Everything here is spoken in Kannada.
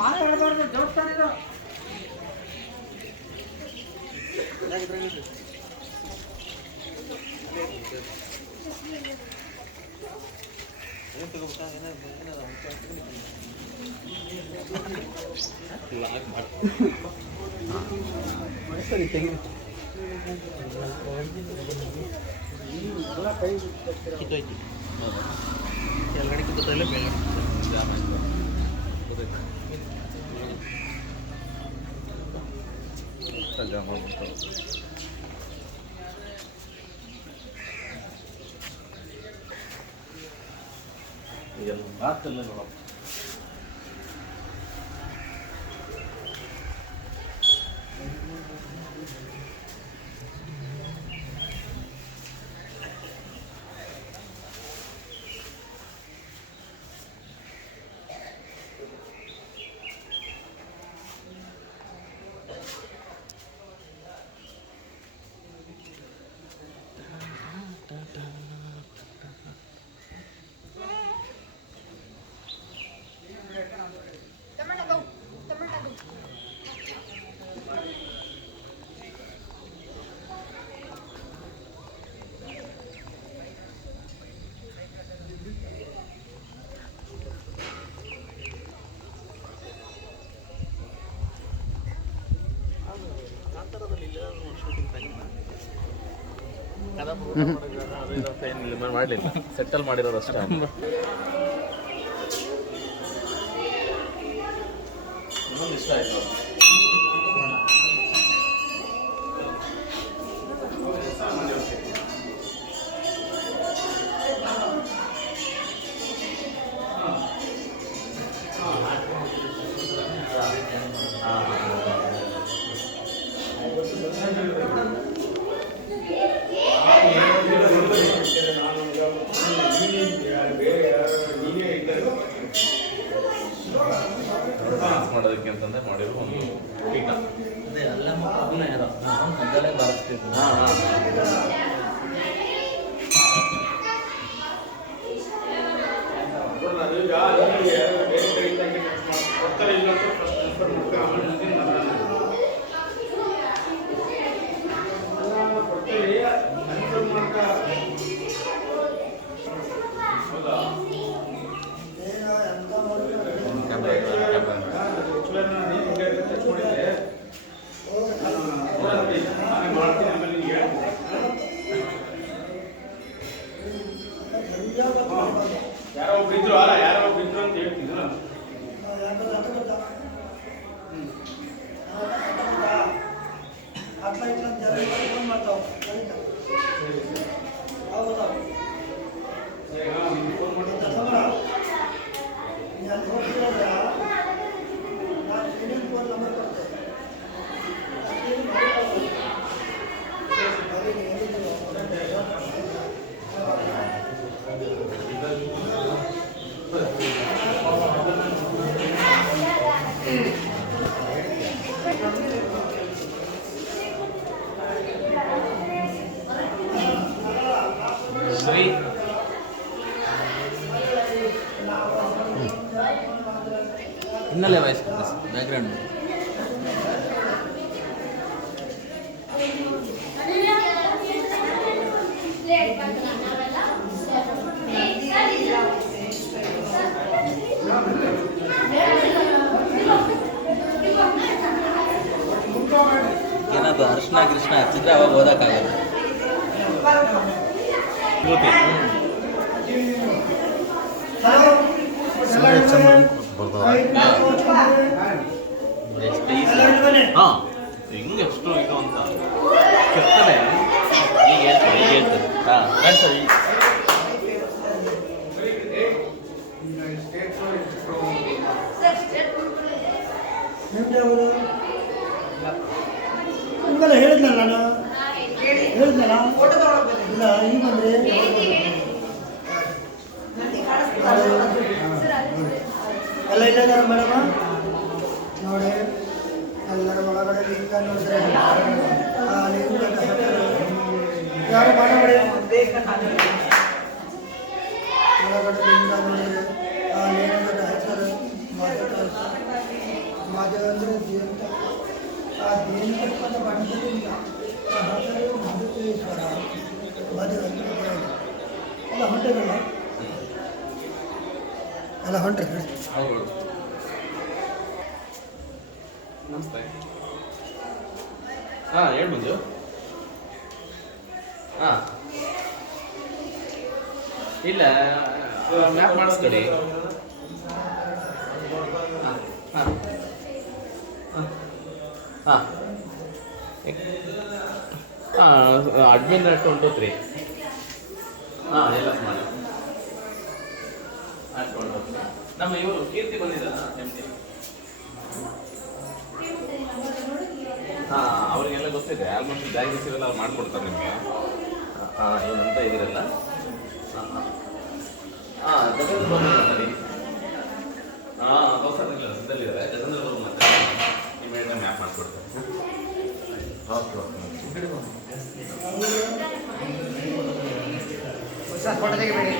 ಮಾತಾಡಬಾರ್ದು ಜೋಡ್ತಾನಿದ್ರು ಕೆಳಗಡೆ ಕೂತಲ್ಲೇ ಮೇಲೆ ಇದೆಲ್ಲ ಮಾತಲ್ಲ ನೋಡಪ್ಪ. ಮಾಡಲಿಲ್ಲ, ಸೆಟಲ್ ಮಾಡಿರೋದು ಅಷ್ಟೇ. ಇನ್ನೊಂದು ಇಷ್ಟ ಆಯ್ತು. ಮಾಡೋದಕ್ಕೆ ಅಂತಂದ್ರೆ ಮಾಡಿರೋ ಒಂದು ಪೀಠ ಅದೇ ಅಲ್ಲ ಮಕ್ಕಳನ್ನ ಯಾರೋ ಮೊದಲೇ ಬಾರಿಸ್ತಿದ್ರು. ಯಾರೋ ಒಬ್ರು ಇದ್ರು ಅಲ್ಲ, ಯಾರೋ ಒಬ್ರು ಇದ್ರು ಅಂತ ಹೇಳ್ತಿದ್ರು. ಹಿನ್ನೆಲೆ ವಾಯ್ಸ್ ಬ್ಯಾಕ್ಗ್ರೌಂಡ್ ಏನಾದ್ರು ಅರ್ಶನ ಕೃಷ್ಣ ಹಚ್ಚಿದ್ರೆ ಅವಾಗ ಓದಕ್ಕಾಗಲ್ಲ. ಹಿಂಗೆ ಎಷ್ಟು ಇದು ಅಂತ ಕೆತ್ತನೆ ಈಗ ಹೇಳ್ತಾರೆ ಸರಿ. ನಿಮಗೆಲ್ಲ ಹೇಳಿದ್ನಲ್ಲ ನಾನು ಹೇಳಿದ್ನಲ್ಲ ಇಲ್ಲ ಈಗ ಬಂದರೆ ಎಲ್ಲ ಇದ್ದಾರೆ ಮೇಡಮ್ ನೋಡಿ ಎಲ್ಲರ ಒಳಗಡೆ ಲಿಂಗ ನೋಡಿದ್ರೆ ಆ ಲಿಂಗದ ಹೆಸರು ಯಾರು ಮಾಡಬೇಡಿ ಒಳಗಡೆಯಿಂದ ನೋಡಿದರೆ ಆ ಲೇಖಕದ ಹೆಸರು ಮಾಧವ ಅಂದ್ರೆ ದೇವಂತ ಆ ದೇವಂತ ಬಣ್ಣದಿಂದ ಆ ಹೆಸರು ಮಧುಕೇಶ್ವರ ಮಧು ಅಂದ್ರೆ ದೇವರು ಎಲ್ಲ ಹೊಂಟದಲ್ಲ ಎಲ್ಲ ಹೊಂಟ್ರಿ ಹೌದು ನಮಸ್ತೆ ಹಾಂ ಹೇಳಿ ಮಂಜು ಹಾಂ ಇಲ್ಲ ಮ್ಯಾಪ್ ಮಾಡಿಸ್ಕೊಡಿ ಹಾಂ ಹಾಂ ಹಾಂ ಅಡ್ಮಿನ್ 223 ಹಾಂ ಎಲ್ಲ ಮಾಡಿ ನಮ್ಮ ಇವರು ಕೀರ್ತಿ ಬಂದಿದ್ದಾರಾ ಎಮ್ಟಿ ಹಾಂ ಅವರಿಗೆಲ್ಲ ಗೊತ್ತಿದೆ ಆಲ್ಮೋಸ್ಟ್ ಜಾಗ ಸಿಗಲ್ಲ ಅವ್ರು ಮಾಡಿಕೊಡ್ತಾರೆ ನಿಮಗೆ ಹಾಂ ಏನಂತ ಇದಿರಲ್ಲ ಹಾಂ ಹಾಂ ಹಾಂ ಗಜೇಂದ್ರ ಬಂದಿಲ್ಲ ಸರಿ ಹಾಂ ಹೊಸದಿಲ್ಲ ಸಿದ್ಧಲ್ಲಿದ್ದಾರೆ ಗಜೇಂದ್ರ ಬಾಬು ಮಾತಾಡಿ ಇಮಿಡಿಯೇಟ್ ಮ್ಯಾಪ್ ಮಾಡಿಕೊಡ್ತಾರೆ ಓಕೆ ಓಕೆ ಫೋಟೋ ತೆಗಿಬೇಡಿ